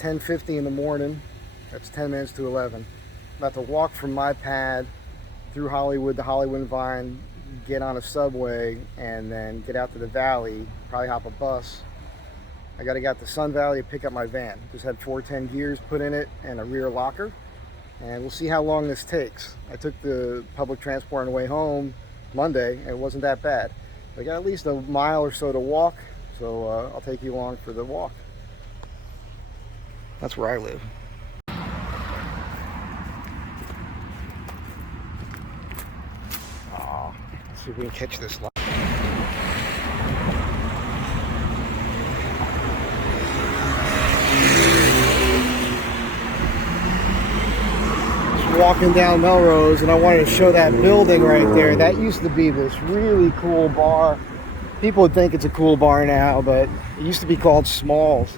10:50 in the morning. That's 10 minutes to 11. I'm about to walk from my pad through Hollywood to Hollywood and Vine, get on a subway, and then get out to the valley, probably hop a bus. I gotta get to Sun Valley to pick up my van. Just had 410 gears put in it and a rear locker, and we'll see how long this takes. I took the public transport on the way home Monday, and it wasn't that bad. I got at least a mile or so to walk, so I'll take you along for the walk. That's where I live. Oh, let's see if we can catch this light. Walking down Melrose, and I wanted to show that building right there. That used to be this really cool bar. People would think it's a cool bar now, but it used to be called Smalls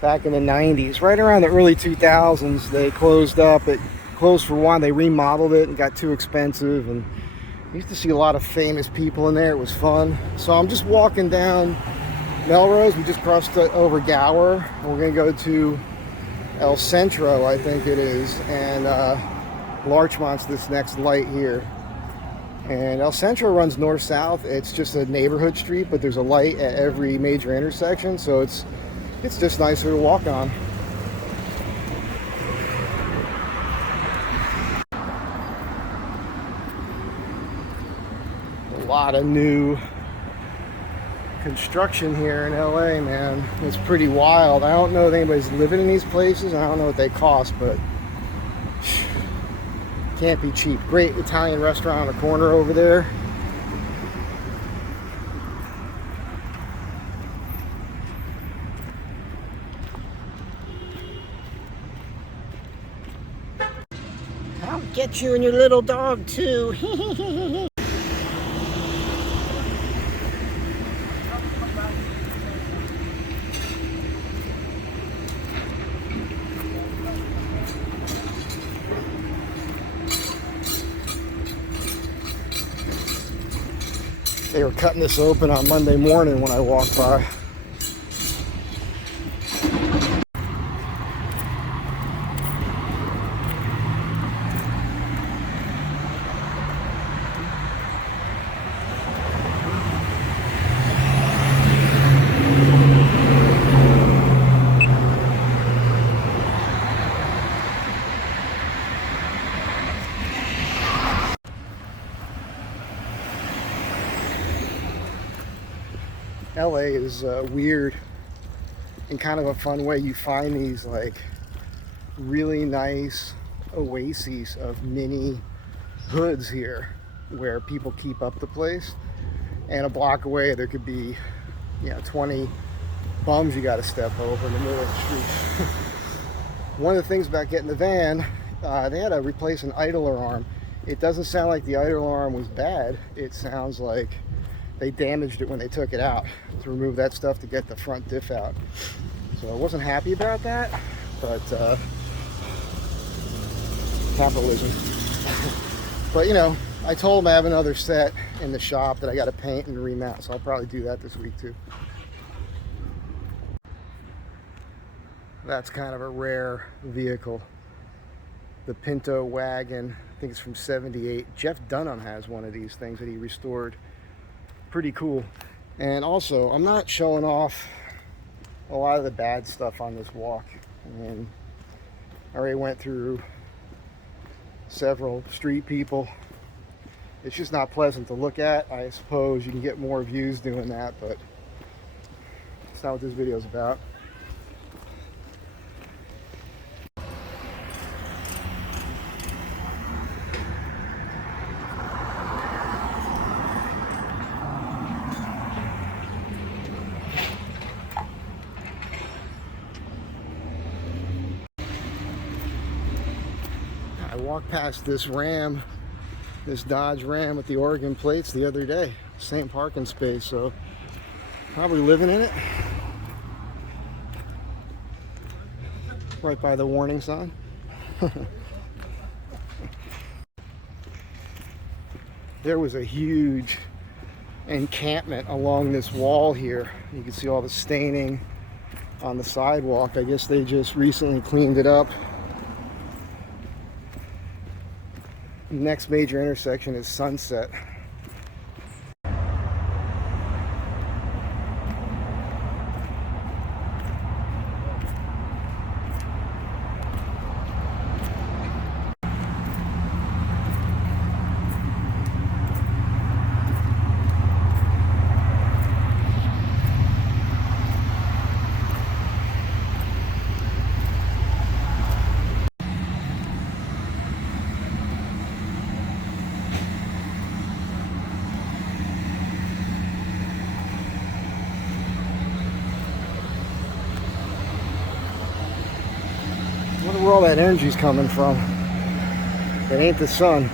back in the 90s. Right around the early 2000s, they closed up. It closed for one. They remodeled it and got too expensive, and I used to see a lot of famous people in there. It was fun. So I'm just walking down Melrose. We just crossed over Gower, and we're going to go to El Centro, I think it is, and Larchmont's this next light here. And El Centro runs north-south. It's just a neighborhood street, but there's a light at every major intersection, so it's just nicer to walk on. A lot of new construction here in LA, man. It's pretty wild. I don't know if anybody's living in these places. I don't know what they cost, but can't be cheap. Great Italian restaurant on the corner over there. I'll get you and your little dog too. They were cutting this open on Monday morning when I walked by. LA is weird in kind of a fun way. You find these like really nice oases of mini hoods here where people keep up the place, and a block away there could be 20 bums you got to step over in the middle of the street. One of the things about getting the van, they had to replace an idler arm. It doesn't sound like the idler arm was bad. It sounds like they damaged it when they took it out to remove that stuff to get the front diff out. So I wasn't happy about that, but capitalism. But I told them I have another set in the shop that I got to paint and remount, so I'll probably do that this week too. That's kind of a rare vehicle. The Pinto wagon, I think it's from '78. Jeff Dunham has one of these things that he restored. Pretty cool. And also, I'm not showing off a lot of the bad stuff on this walk. I mean, I already went through several street people. It's just not pleasant to look at. I suppose you can get more views doing that, but that's not what this video is about. I walked past this Ram, this Dodge Ram with the Oregon plates the other day. Same parking space, so probably living in it. Right by the warning sign. There was a huge encampment along this wall here. You can see all the staining on the sidewalk. I guess they just recently cleaned it up. Next major intersection is Sunset. I wonder where all that energy's coming from. It ain't the sun.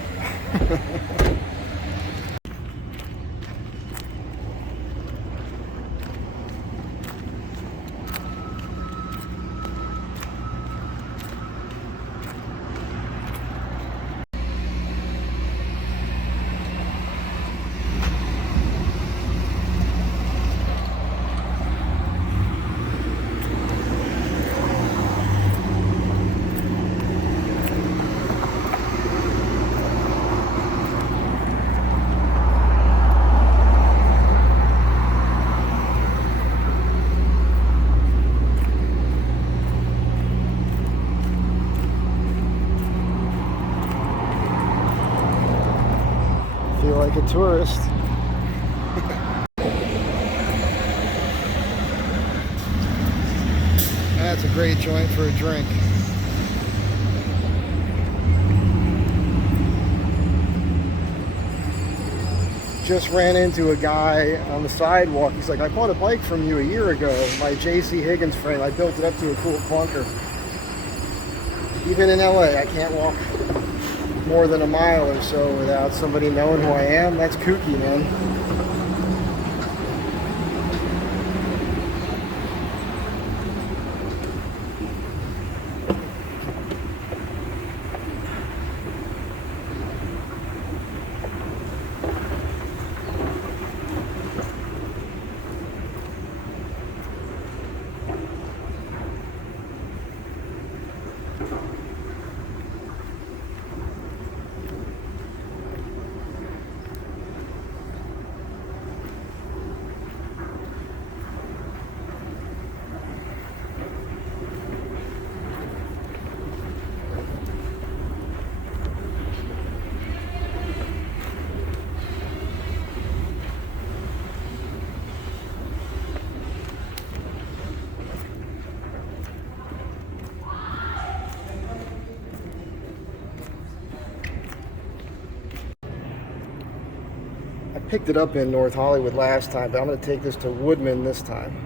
Feel like a tourist. That's a great joint for a drink. Just ran into a guy on the sidewalk. He's like, I bought a bike from you a year ago, my JC Higgins frame. I built it up to a cool clunker. Even in LA, I can't walk more than a mile or so without somebody knowing who I am. That's kooky, man. I picked it up in North Hollywood last time, but I'm going to take this to Woodman this time.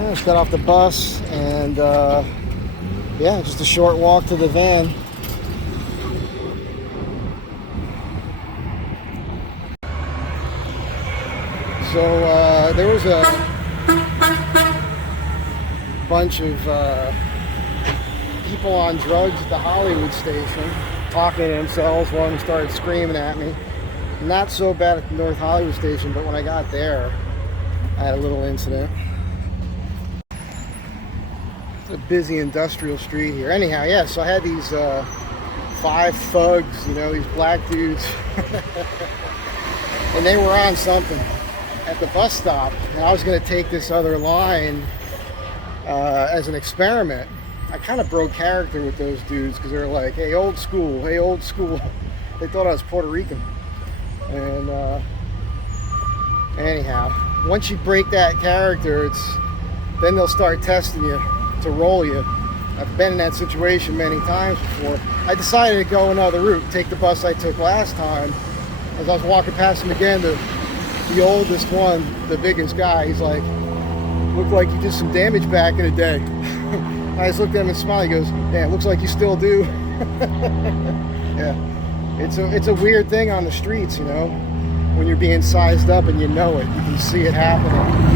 I just got off the bus and yeah, just a short walk to the van. So there was a bunch of people on drugs at the Hollywood station talking to themselves. One of them started screaming at me. Not so bad at the North Hollywood station, but when I got there, I had a little incident. A busy industrial street here. Anyhow, yeah, so I had these 5 thugs, you know, these black dudes, and they were on something at the bus stop, and I was going to take this other line as an experiment. I kind of broke character with those dudes because they were like, hey, old school, hey, old school. They thought I was Puerto Rican. And anyhow, once you break that character, then they'll start testing you to roll you. I've been in that situation many times before. I decided to go another route, take the bus I took last time. As I was walking past him again, the oldest one, the biggest guy, he's like, Looked like you did some damage back in the day. I just looked at him and smiled. He goes, yeah, it looks like you still do. Yeah, it's a weird thing on the streets, you know, when you're being sized up and you know it. You can see it happening.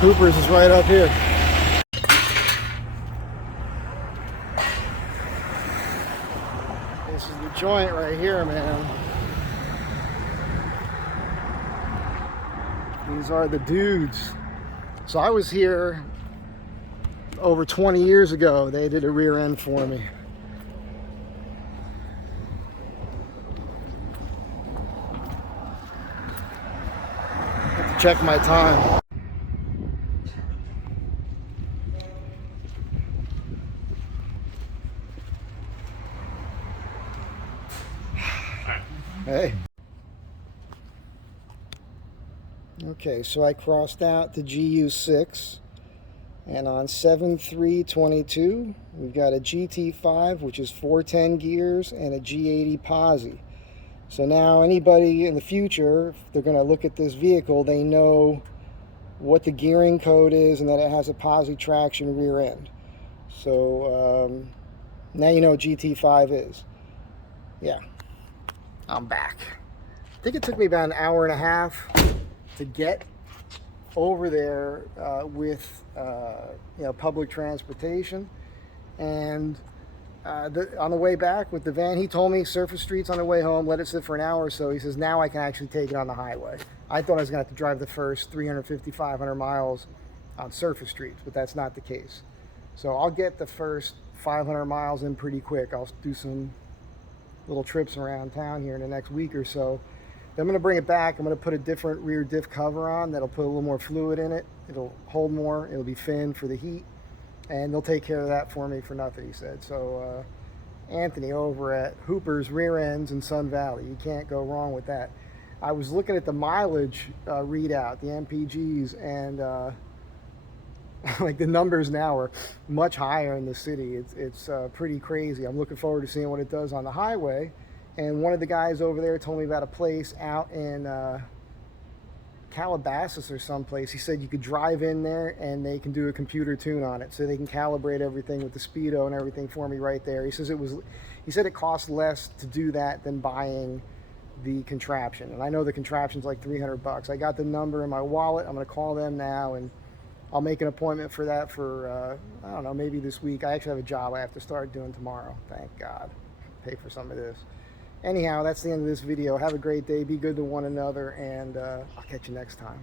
Hooper's is right up here. This is the joint right here, man. These are the dudes. So I was here over 20 years ago. They did a rear end for me. I have to check my time. Hey. Okay, so I crossed out the GU6, and on 7.3.22 we've got a GT5, which is 410 gears, and a G80 posi. So now anybody in the future, if they're going to look at this vehicle, they know what the gearing code is and that it has a posi traction rear end. So now you know what GT5 is. Yeah, I'm back. I think it took me about an hour and a half to get over there with you know, public transportation, and on the way back with the van, he told me surface streets on the way home, let it sit for an hour or so. He says now I can actually take it on the highway. I thought I was gonna have to drive the first 350, 500 miles on surface streets, but that's not the case. So I'll get the first 500 miles in pretty quick. I'll do some little trips around town here in the next week or so. I'm going to bring it back. I'm going to put a different rear diff cover on that'll put a little more fluid in it. It'll hold more. It'll be thin for the heat, and they'll take care of that for me for nothing, he said. So Anthony over at Hooper's Rear Ends in Sun Valley, you can't go wrong with that. I was looking at the mileage readout, the MPGs, and like the numbers now are much higher in the city. It's pretty crazy. I'm looking forward to seeing what it does on the highway. And one of the guys over there told me about a place out in Calabasas or someplace. He said you could drive in there and they can do a computer tune on it, so they can calibrate everything with the speedo and everything for me right there. He says he said it costs less to do that than buying the contraption. And I know the contraption's like 300 bucks. I got the number in my wallet. I'm going to call them now, and I'll make an appointment for that for I don't know, maybe this week. I actually have a job I have to start doing tomorrow. Thank God. Pay for some of this. Anyhow, that's the end of this video. Have a great day. Be good to one another, and I'll catch you next time.